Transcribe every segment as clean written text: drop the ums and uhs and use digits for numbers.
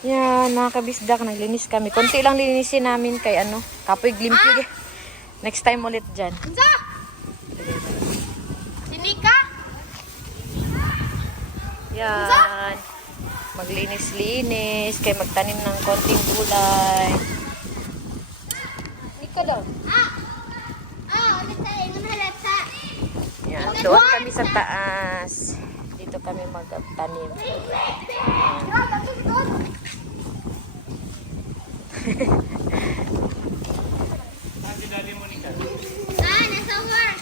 Yan, mga kabisdak, naglinis kami. Konti lang linisin namin kay ano, kapoy glimpyo. Next time ulit dyan. Sinika? Yan. Maglinis-linis, kay magtanim ng konting gulay. Nika daw. Ulit tayo. Manhalata. Yan, doon kami sa taas. Dito kami magtanim. Nasa work.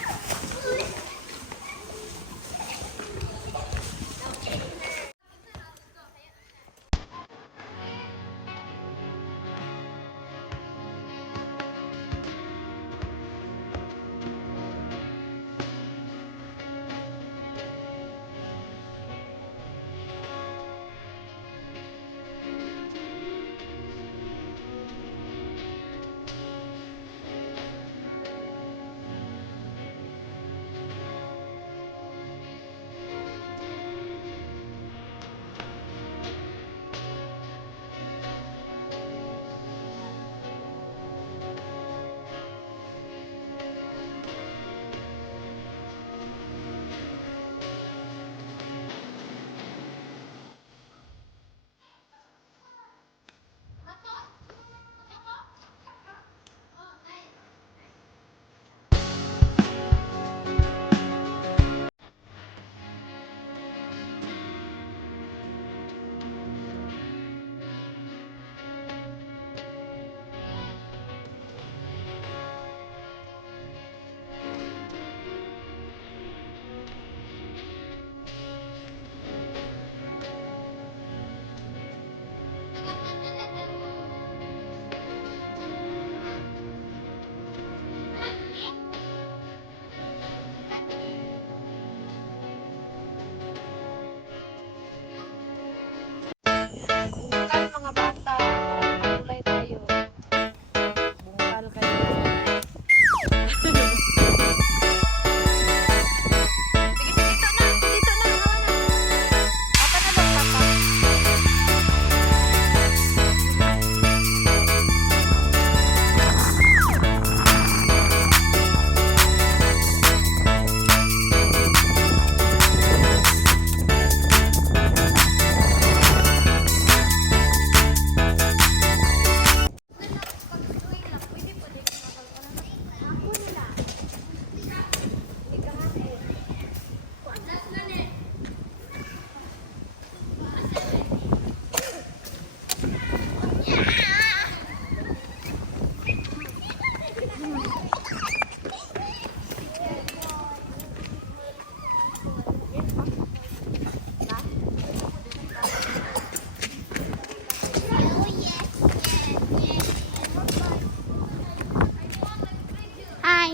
Bungkal mga bata. Gulay tayo. Bungkal kayo. Sige, sige, dito na. Dito na. Hawa na. Papa na lang, papa. Hi.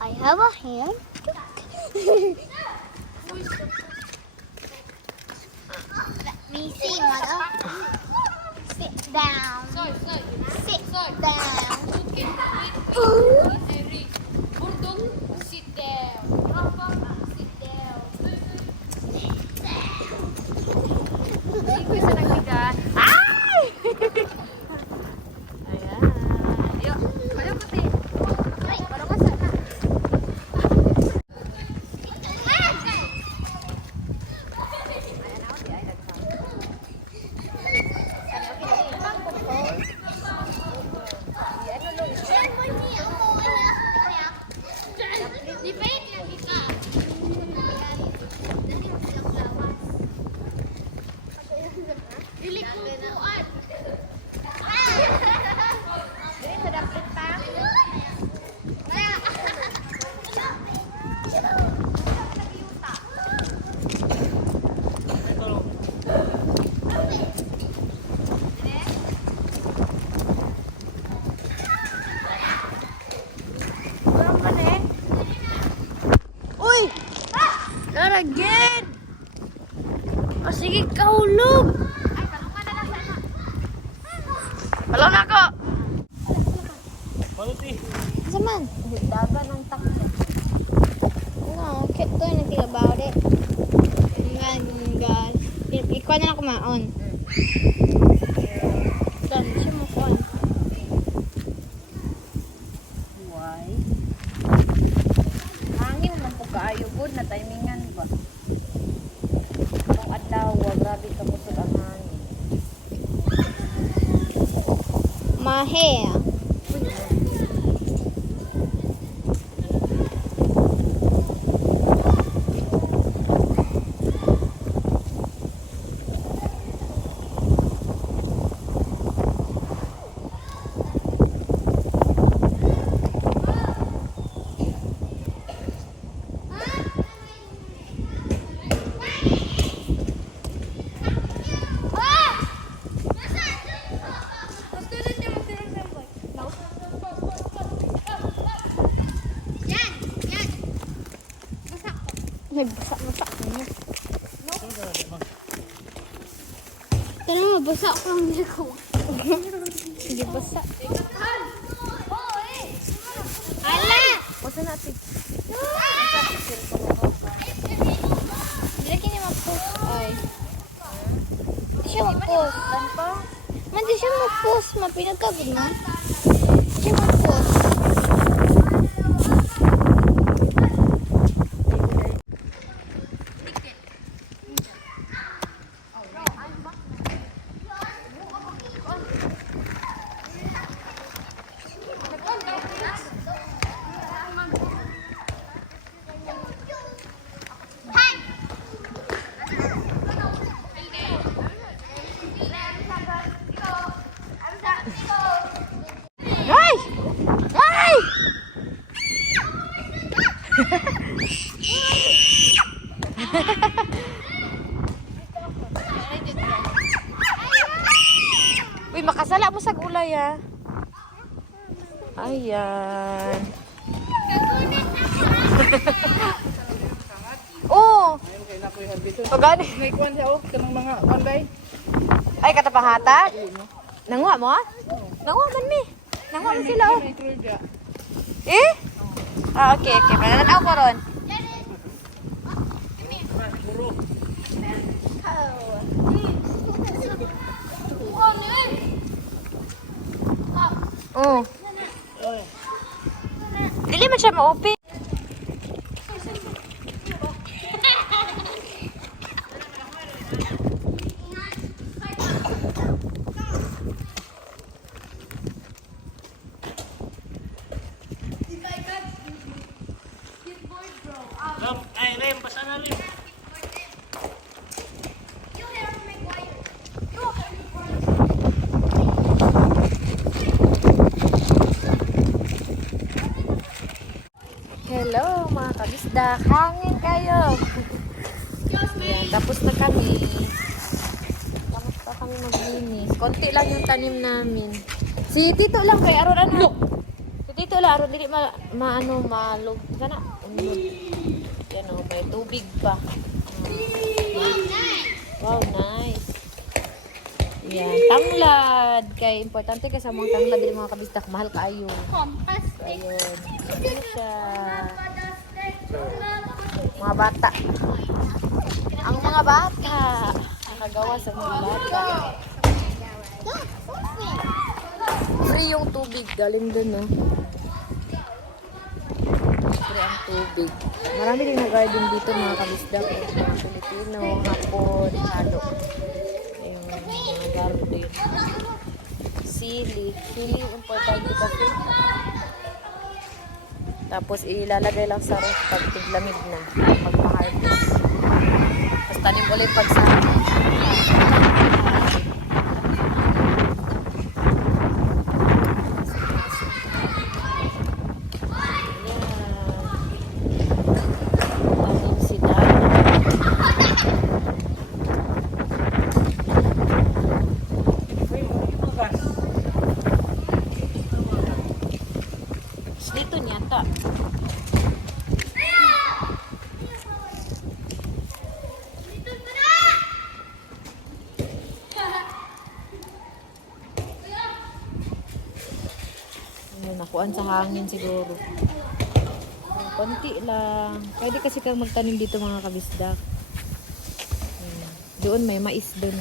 I have a hand. Let me see, mother. Sit down. Sit down. Sit down. Hindi ko isa nagtigas. Ay! Ayan. Yo, kayo puti. Parang masa na. Yan, again. O sige, kahulog. Wala na ako. Zaman. Daga ng takbo. No, keep doing anything about it. Oh my God. Ikaw na lang kumaon. Doon, siya mo kumaon. Why? Hangin man po kaayo good na timingan ba? Kung adlaw, grabe ka kusog ang hangin. Mahe. Nagbasa-basa ko mo. Tara mo, basa ko ang dito ko. Hindi basa. Ala! Basta natin. Hindi ka niya mag-post. Ay. Hindi siya mag-post. Man, di siya mag-post. Mapinagkagod na. Hindi siya mag-post. Ay! Ay! Uy, makasala mo sa gulay ah. Ayan. Oh! Pagani. May kuwan siya oh, kanang mga panday. Ay, katapahata? Nanguha mo ah? Nanguha man mi. Nanguha man sila oh. May trulga. Eh? Ah, okay, okay. Pananaw ko ron. Oh. Dili man siya ma-open. Ay, Rem, basa na rin. Hello mga kabisdak, hangin kayo. Ayan, tapos na kami. Tapos pa kami maglinis. Konti lang yung tanim namin. Si Tito lang kay aron ano. Si Tito lang aron dili maano malog kana. Yan oh, may tubig pa. Wow, nice. Yan, tanglad. Kay importante ka sa mga tanglad dili mga kabisdak, mahal kaayo. Kompas. Ayun. Ano siya? Mga bata. Ang mga bata. Nakagawa sa mga bata. Free yung tubig. Galing dun, no? Free ang tubig. Marami din na-garden dito, mga kabisdak. Mga Pilipino, Hapon, Halo. Ayun, mga garden. Sili. Sili, importante kasi. Tapos ilalagay lang sa roof pag tiglamig na, pag ma-harvest. Tapos tanim ulit pag sa tanim si Dana. Dito niya ta. nakuan sa hangin siguro. Konti lang. Pwede kasi kang magtanim dito mga kabisdak. Doon may mais doon.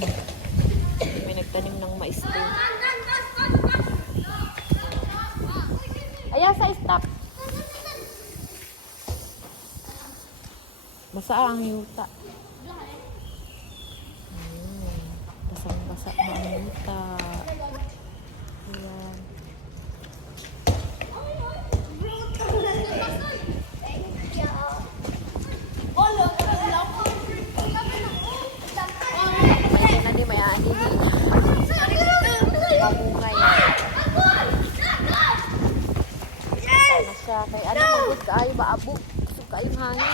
May nagtanim ng mais doon. Ayan sa stop. Basa ang yuta. Basang-basa na ang yuta. Ayan. Ayan na di may ani ni. Pamungay. Sana siya. Kay ano magod ka ay baabog. Kusog ka yung hangin.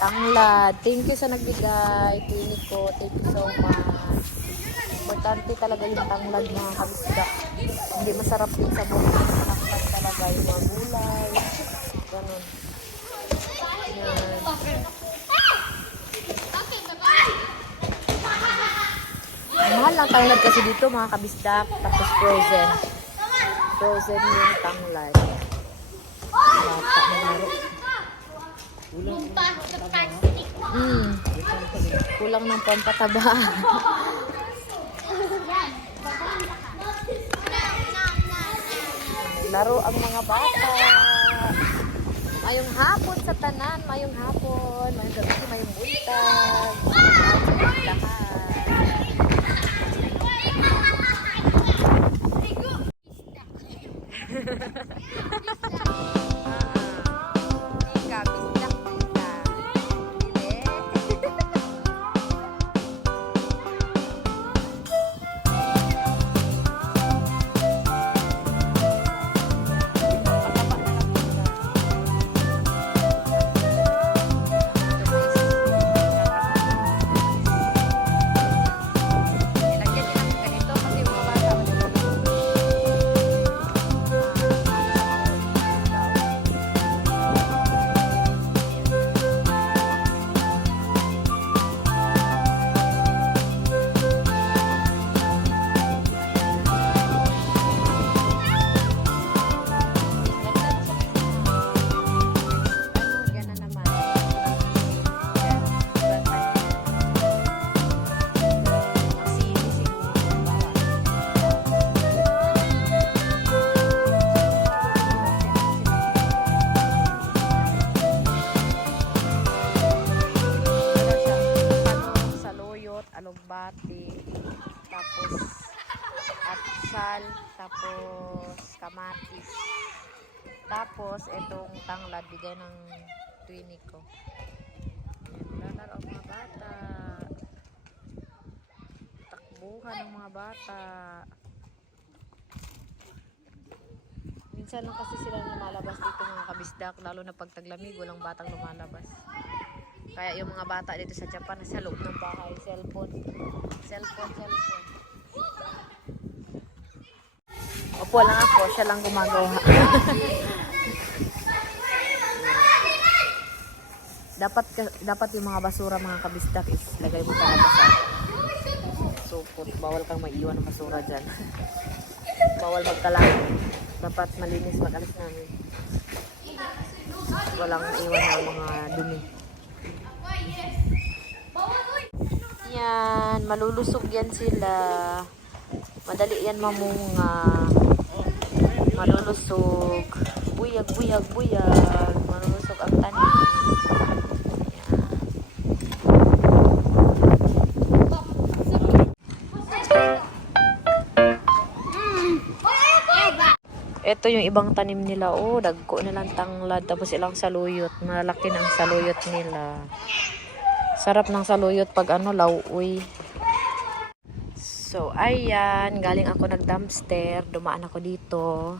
Tanglad. Thank you sa nagbigay. Tiniko. Thank you so much. Importante talaga yung tanglad mga kabisdak. Hindi masarap din sa buhay. Tanglad talaga yung mga gulay. Ganun. Yan. Mahal lang tanglad kasi dito mga kabisdak. Tapos frozen. Frozen yung tanglad. Bata na laro. Kulang ng pampataba. Laro ang mga bata. Mayong hapon sa tanan, mayong hapon, mayong gabi, mayong buntag. Lahat. Alugbati, tapos atsal, tapos kamatis, tapos itong tanglad bigay ng twinny ko. Lalaro ang mga bata, takbuhan ng mga bata. Minsan lang kasi sila lumalabas dito mga kabisdak, lalo na pag taglamig walang batang lumalabas. Kaya yung mga bata dito sa Japan sa loob ng bahay, cellphone. Opo lang ako, siya lang gumagawa. dapat yung mga basura mga kabisdak is lagay mo talaga sa supot. Bawal kang maiiwan ng basura dyan. Bawal magkalang. Dapat malinis mag-alis namin. Walang iwan ng mga dumi. Yan, malulusog yan sila. Madali yan mamunga. Malulusog. Buyag. Malulusog ang tanim. Ito yung ibang tanim nila. Oh, dagko nilang tanglad. Tapos ilang saluyot. Malaki ng saluyot nila. Sarap ng saluyot pag lauoy. So, ayan. Galing ako nag-dumpster. Dumaan ako dito.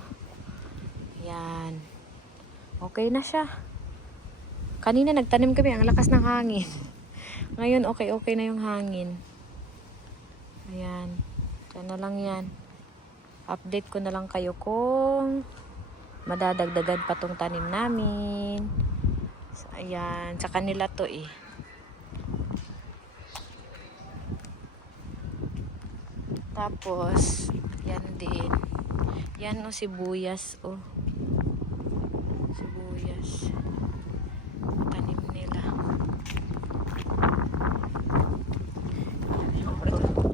Ayan. Okay na siya. Kanina nagtanim kami. Ang lakas ng hangin. Ngayon, okay na yung hangin. Ayan. Diyan na lang yan. Update ko na lang kayo kung madadagdagan pa tong tanim namin. So, ayan. Sa kanila to eh. Tapos, yan din. Yan o, sibuyas o.